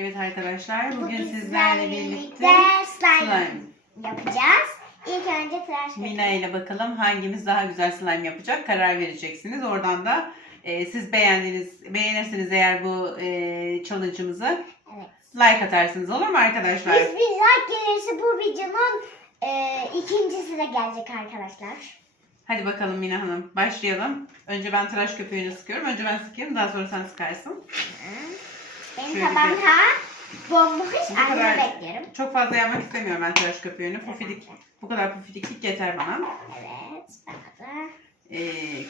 Evet arkadaşlar bugün, Bugün sizlerle birlikte slime, slime. yapacağız. İlk önce tıraş. Mina ile bakalım hangimiz daha güzel slime yapacak karar vereceksiniz. Oradan da e, siz beğendiğiniz beğenirsiniz eğer bu e, challenge'ımızı Evet. like atarsınız olur mu arkadaşlar? 100 bin like gelirse bu videonun e, ikincisi de gelecek arkadaşlar. Hadi bakalım Mina Hanım başlayalım. Önce ben tıraş köpüğünü sıkıyorum. Önce ben sıkayım daha sonra sen sıkarsın. Benim Şöyle tabağım bir- daha bomboş. Bu Annemi kadar- bekliyorum. Çok fazla yapmak istemiyorum ben tıraş köpüğünü. Pufidik, bu kadar pufidiklik yeter bana. Evet. Bana da. E,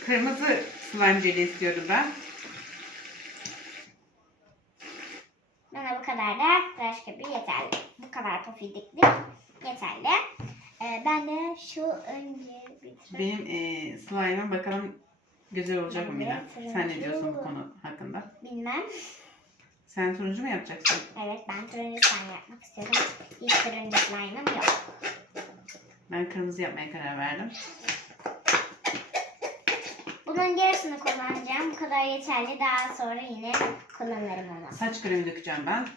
kırmızı slime jeli istiyorum ben. Bana bu kadar da tıraş köpüğü yeterli. Bu kadar pofidiklik yeterli. E, ben de şu önce bir tıraş Benim e, slime'ım bakalım güzel olacak mı Mina? Sen ne diyorsun bu konu hakkında? bilmem. Sen turuncu mu yapacaksın? Evet ben turuncu slime yapmak istiyorum. Hiç turuncu slime'ım yok. Ben kırmızı yapmaya karar verdim. Bunun yarısını kullanacağım. Bu kadar yeterli. Daha sonra yine kullanırım onu. Saç kremi dökeceğim ben.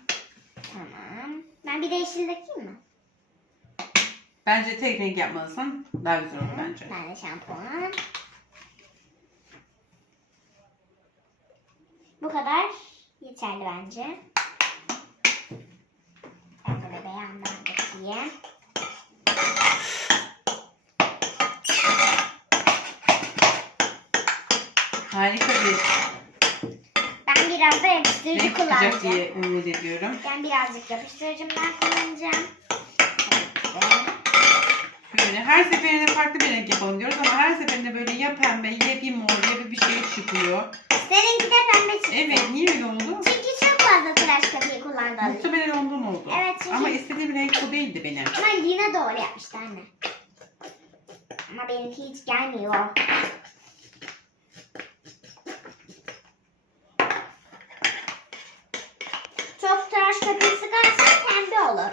Tamam. Ben bir de yeşil dökeyim mi? Bence tek renk yapmalısın. Daha güzel olur bence. Ben de şampuan. Bu kadar yeterli bence. Ben de beğendim dökeyim. Harika bir Ben biraz da yapıştırıcı renk çıkacak kullanacağım. diye umut ediyorum. Ben birazcık yapıştırıcımdan kullanacağım. Şöyle her seferinde farklı bir renk yapalım diyoruz ama her seferinde böyle ya pembe ya bir mor ya bir bir şey çıkıyor. Seninki de pembe çıktı. Evet niye öyle oldu? Çünkü çok fazla tıraş köpüğü kullandı. Muhtemelen ondan oldu. Evet, çünkü- Ama istediğim renk bu değildi benim. Ama yine doğru yapmıştı anne. Ama benimki hiç gelmiyor. Çok tıraş köpüğü sıkarsan pembe olur.